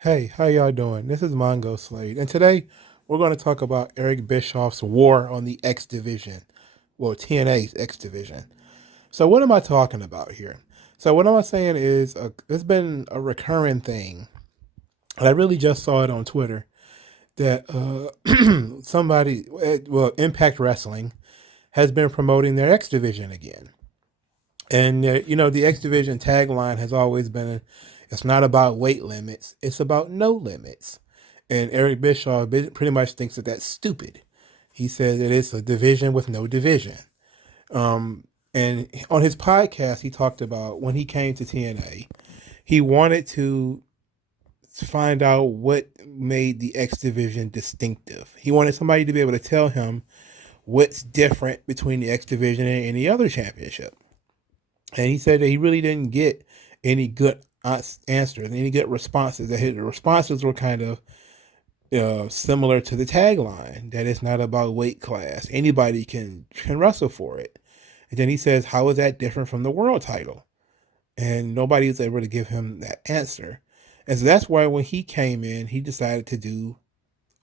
Hey, how y'all doing? This is Mongo Slade, and today we're going to talk about Eric Bischoff's war on the X Division, well, TNA's X Division. So, what am I talking about here? So, what I'm saying is, it's been a recurring thing, and I really just saw it on Twitter that somebody, well, Impact Wrestling has been promoting their X Division again. And the X Division tagline has always been, "It's not about weight limits; it's about no limits." And Eric Bischoff pretty much thinks that that's stupid. He says that it's a division with no division. Um, and on his podcast, he talked about when he came to TNA, he wanted to find out what made the X Division distinctive. He wanted somebody to be able to tell him what's different between the X Division and any other championship. And he said that he really didn't get any good answers, any good responses. That his responses were kind of similar to the tagline, that it's not about weight class. Anybody can wrestle for it. And then he says, how is that different from the world title? And nobody was able to give him that answer. And so that's why when he came in, he decided to do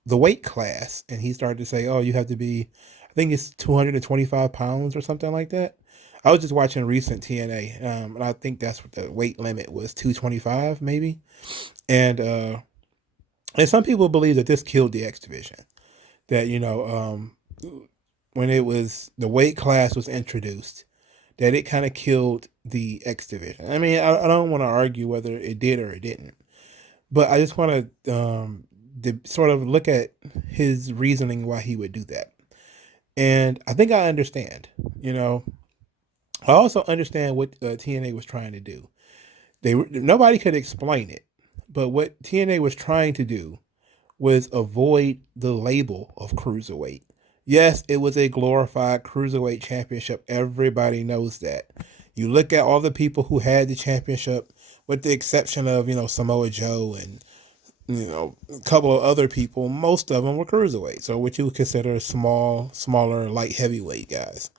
the weight class. And he started to say, oh, you have to be, I think it's 225 pounds or something like that. I was just watching recent TNA, and I think that's what the weight limit was, 225 maybe. And and some people believe that this killed the X division. That when it was the weight class was introduced, that it kind of killed the X division. I mean, I don't want to argue whether it did or it didn't, but I just want to sort of look at his reasoning why he would do that. And I think I understand. I also understand what TNA was trying to do. Nobody could explain it, but what TNA was trying to do was avoid the label of cruiserweight. Yes, it was a glorified cruiserweight championship. Everybody knows that. You look at all the people who had the championship, with the exception of Samoa Joe and a couple of other people. Most of them were cruiserweights, or what you would consider smaller, light heavyweight guys.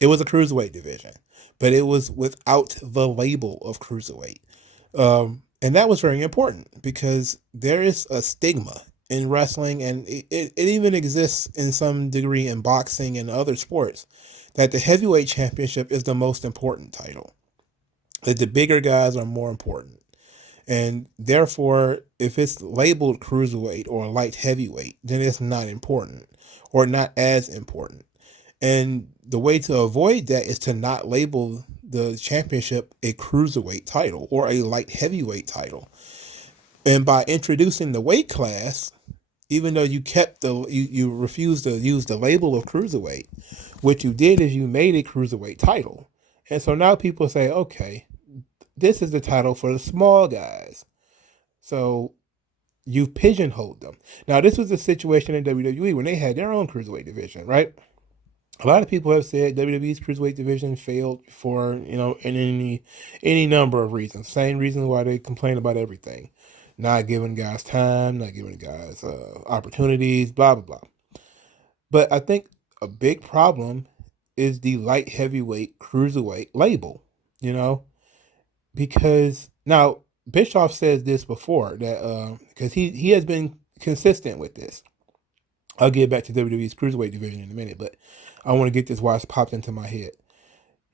It was a cruiserweight division, but it was without the label of cruiserweight. And that was very important because there is a stigma in wrestling, and it even exists in some degree in boxing and other sports, that the heavyweight championship is the most important title, that the bigger guys are more important. And therefore, if it's labeled cruiserweight or light heavyweight, then it's not important or not as important. And the way to avoid that is to not label the championship a cruiserweight title or a light heavyweight title. And by introducing the weight class, even though you refused to use the label of cruiserweight, what you did is you made a cruiserweight title. And so now people say, okay, this is the title for the small guys. So you've pigeonholed them. Now, this was a situation in WWE when they had their own cruiserweight division, right? A lot of people have said WWE's cruiserweight division failed for in any number of reasons. Same reasons why they complain about everything: not giving guys time, not giving guys opportunities, blah blah blah. But I think a big problem is the light heavyweight cruiserweight label. You know, because now Bischoff says this before, that because he has been consistent with this. I'll get back to WWE's cruiserweight division in a minute, but I want to get this why it's popped into my head.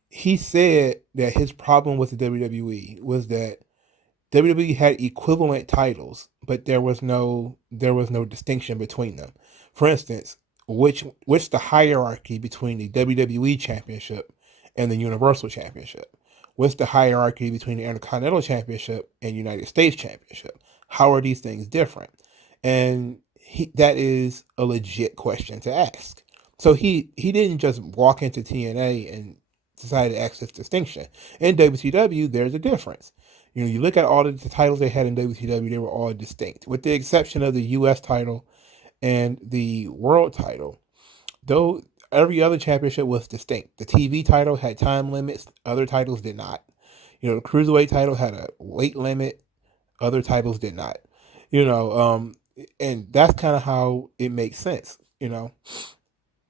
He said that his problem with the WWE was that WWE had equivalent titles, but there was no distinction between them. For instance, which the hierarchy between the WWE Championship and the Universal Championship? What's the hierarchy between the Intercontinental Championship and United States Championship? How are these things different? And that is a legit question to ask. So he didn't just walk into TNA and decide to ask this distinction. In WCW, there's a difference. You look at all of the titles they had in WCW, they were all distinct, with the exception of the U.S. title and the world title. Though every other championship was distinct. The TV title had time limits, other titles did not. The cruiserweight title had a weight limit, other titles did not. You know, and that's kind of how it makes sense.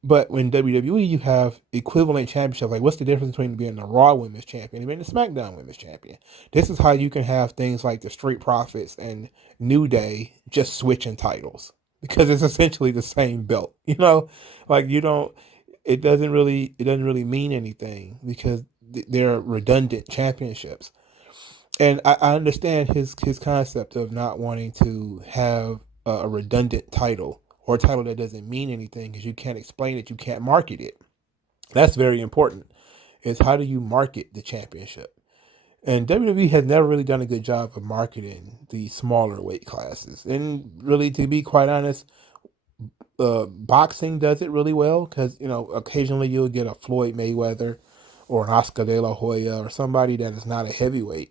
But when WWE, you have equivalent championships. Like, what's the difference between being the Raw Women's Champion and being the SmackDown Women's Champion? This is how you can have things like the Street Profits and New Day just switching titles because it's essentially the same belt. You know, like you don't. It doesn't really mean anything because they're redundant championships. And I understand his concept of not wanting to have a redundant title or a title that doesn't mean anything because you can't explain it, you can't market it. That's very important. Is how do you market the championship? And WWE has never really done a good job of marketing the smaller weight classes. And really, to be quite honest, boxing does it really well because occasionally you'll get a Floyd Mayweather or an Oscar De La Hoya or somebody that is not a heavyweight,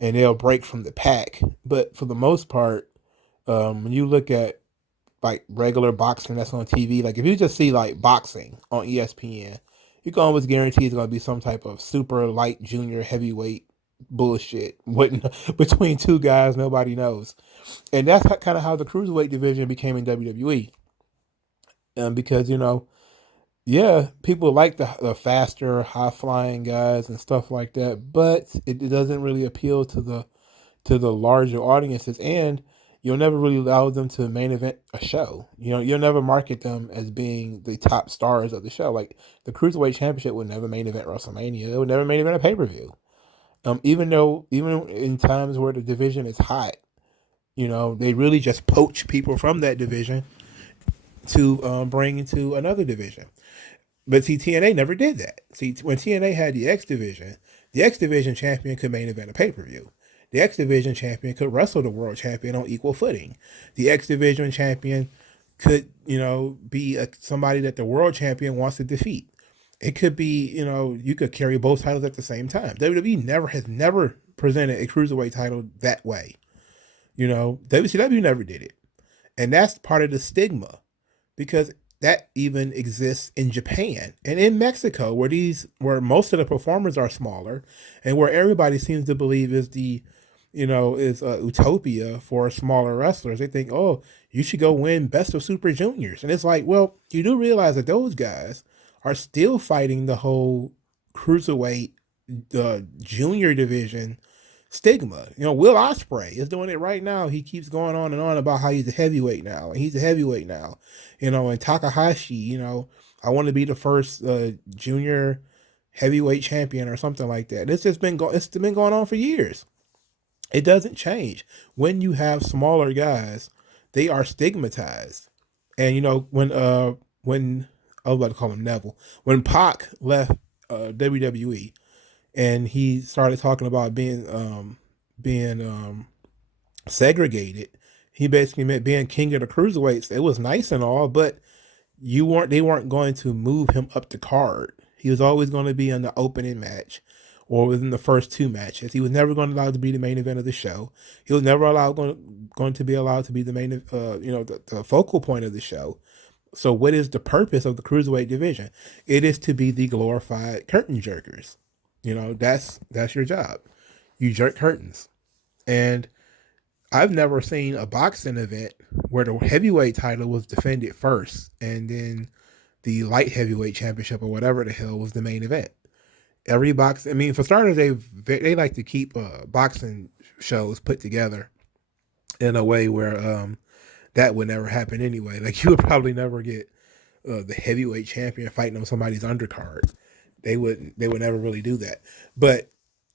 and they'll break from the pack. But for the most part, when you look at like regular boxing that's on TV, like if you just see like boxing on ESPN, you can almost guarantee it's going to be some type of super light junior heavyweight bullshit between two guys nobody knows. And that's kind of how the cruiserweight division became in WWE. Because yeah, people like the faster, high flying guys and stuff like that, but it doesn't really appeal to the larger audiences, and you'll never really allow them to main event a show. You'll never market them as being the top stars of the show. Like the cruiserweight championship would never main event WrestleMania. It would never main event a pay per view. Even in times where the division is hot, they really just poach people from that division to bring into another division. But see, TNA never did that. See, when TNA had the X Division champion could main event a pay per view. The X Division champion could wrestle the world champion on equal footing. The X Division champion could, be somebody that the world champion wants to defeat. It could be, you could carry both titles at the same time. WWE has never presented a cruiserweight title that way. WCW never did it, and that's part of the stigma because that even exists in Japan and in Mexico, where most of the performers are smaller, and where everybody seems to believe is utopia for smaller wrestlers. They think, oh, you should go win Best of Super Juniors, and it's like, well, you do realize that those guys are still fighting the whole cruiserweight, the junior division stigma. Will Ospreay is doing it right now. He keeps going on and on about how he's a heavyweight now, and he's a heavyweight now. And Takahashi, I want to be the first junior heavyweight champion or something like that. It's been going on for years. It doesn't change. When you have smaller guys, they are stigmatized. And when I was about to call him Neville, when Pac left WWE, and he started talking about being segregated. He basically meant being king of the cruiserweights. It was nice and all, but they weren't going to move him up the card. He was always going to be in the opening match or within the first two matches. He was never going to allow to be the main event of the show. He was never going to be allowed to be the main, the focal point of the show. So what is the purpose of the cruiserweight division? It is to be the glorified curtain jerkers. That's your job. You jerk curtains. And I've never seen a boxing event where the heavyweight title was defended first and then the light heavyweight championship or whatever the hell was the main event. For starters, they like to keep boxing shows put together in a way where that would never happen anyway. Like you would probably never get the heavyweight champion fighting on somebody's undercard. They would never really do that. But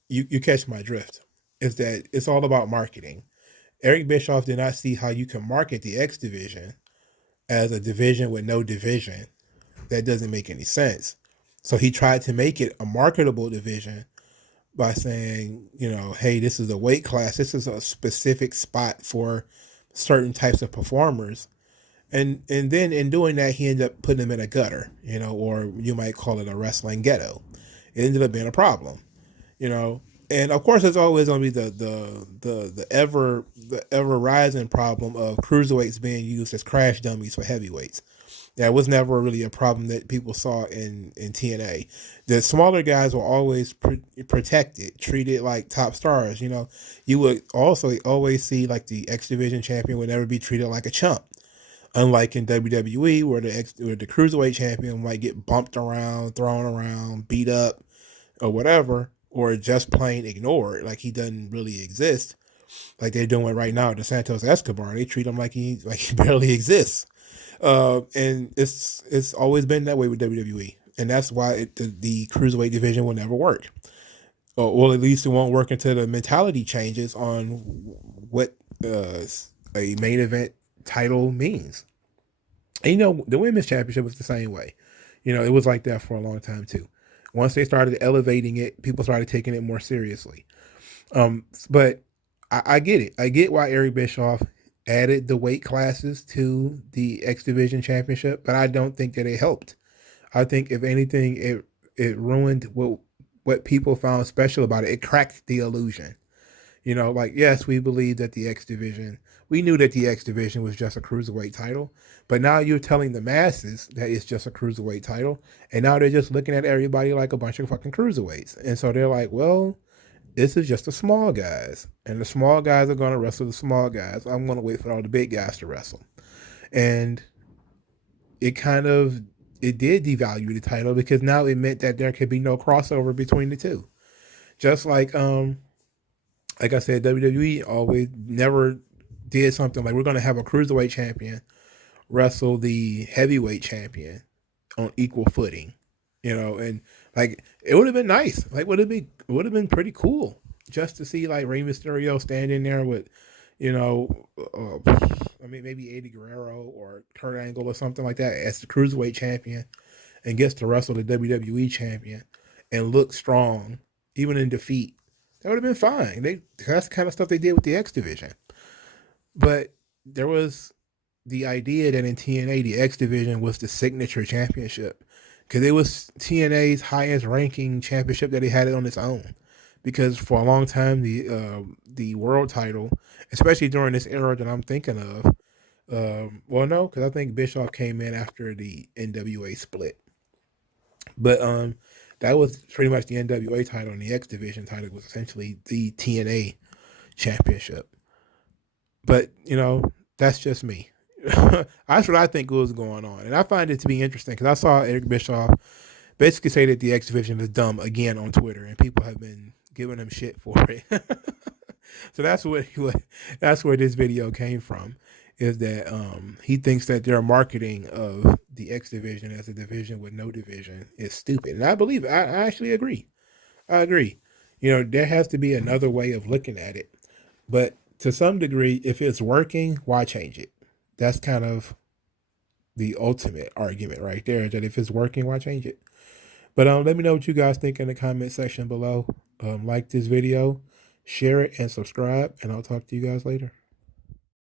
you catch my drift. Is that it's all about marketing. Eric Bischoff did not see how you can market the X division as a division with no division. That doesn't make any sense. So he tried to make it a marketable division by saying, hey, this is a weight class. This is a specific spot for certain types of performers. And then in doing that, he ended up putting them in a gutter, or you might call it a wrestling ghetto. It ended up being a problem, And of course, there's always going to be the ever rising problem of cruiserweights being used as crash dummies for heavyweights. That was never really a problem that people saw in TNA. The smaller guys were always protected, treated like top stars. You would also always see like the X Division champion would never be treated like a chump. Unlike in WWE, where the cruiserweight champion might get bumped around, thrown around, beat up, or whatever, or just plain ignored, like he doesn't really exist, like they're doing right now to Santos Escobar. They treat him like he barely exists, and it's always been that way with WWE, and that's why the cruiserweight division will never work. Well, at least it won't work until the mentality changes on what a main event title means. And the women's championship was the same way. It was like that for a long time too. Once they started elevating it, people started taking it more seriously. But I get it. I get why Eric Bischoff added the weight classes to the X Division Championship, but I don't think that it helped. I think if anything, it ruined what people found special about it. It cracked the illusion. Like, yes, we believe that the X Division, we knew that the X Division was just a cruiserweight title, but now you're telling the masses that it's just a cruiserweight title, and now they're just looking at everybody like a bunch of fucking cruiserweights. And so they're like, well, this is just the small guys, and the small guys are going to wrestle the small guys. I'm going to wait for all the big guys to wrestle. And it kind of, it did devalue the title because now it meant that there could be no crossover between the two. Just like I said, WWE always never did something like we're going to have a cruiserweight champion wrestle the heavyweight champion on equal footing, and like it would have been nice. Like would have been pretty cool just to see like Rey Mysterio standing there with, I mean maybe Eddie Guerrero or Kurt Angle or something like that as the cruiserweight champion and gets to wrestle the WWE champion and look strong even in defeat. That would have been fine. That's the kind of stuff they did with the X Division. But there was the idea that in TNA, the X Division was the signature championship because it was TNA's highest ranking championship that it had it on its own. Because for a long time, the world title, especially during this era that I'm thinking of, well, no, because I think Bischoff came in after the NWA split. But that was pretty much the NWA title, and the X Division title was essentially the TNA championship. But that's just me. That's what I think was going on, and I find it to be interesting because I saw Eric Bischoff basically say that the X Division is dumb again on Twitter, and people have been giving him shit for it. So that's where this video came from. Is that he thinks that their marketing of the X Division as a division with no division is stupid, and I believe I actually agree. I agree. There has to be another way of looking at it, but to some degree, if it's working, why change it? That's kind of the ultimate argument right there. That if it's working, why change it? But let me know what you guys think in the comment section below. Like this video, share it, and subscribe, and I'll talk to you guys later.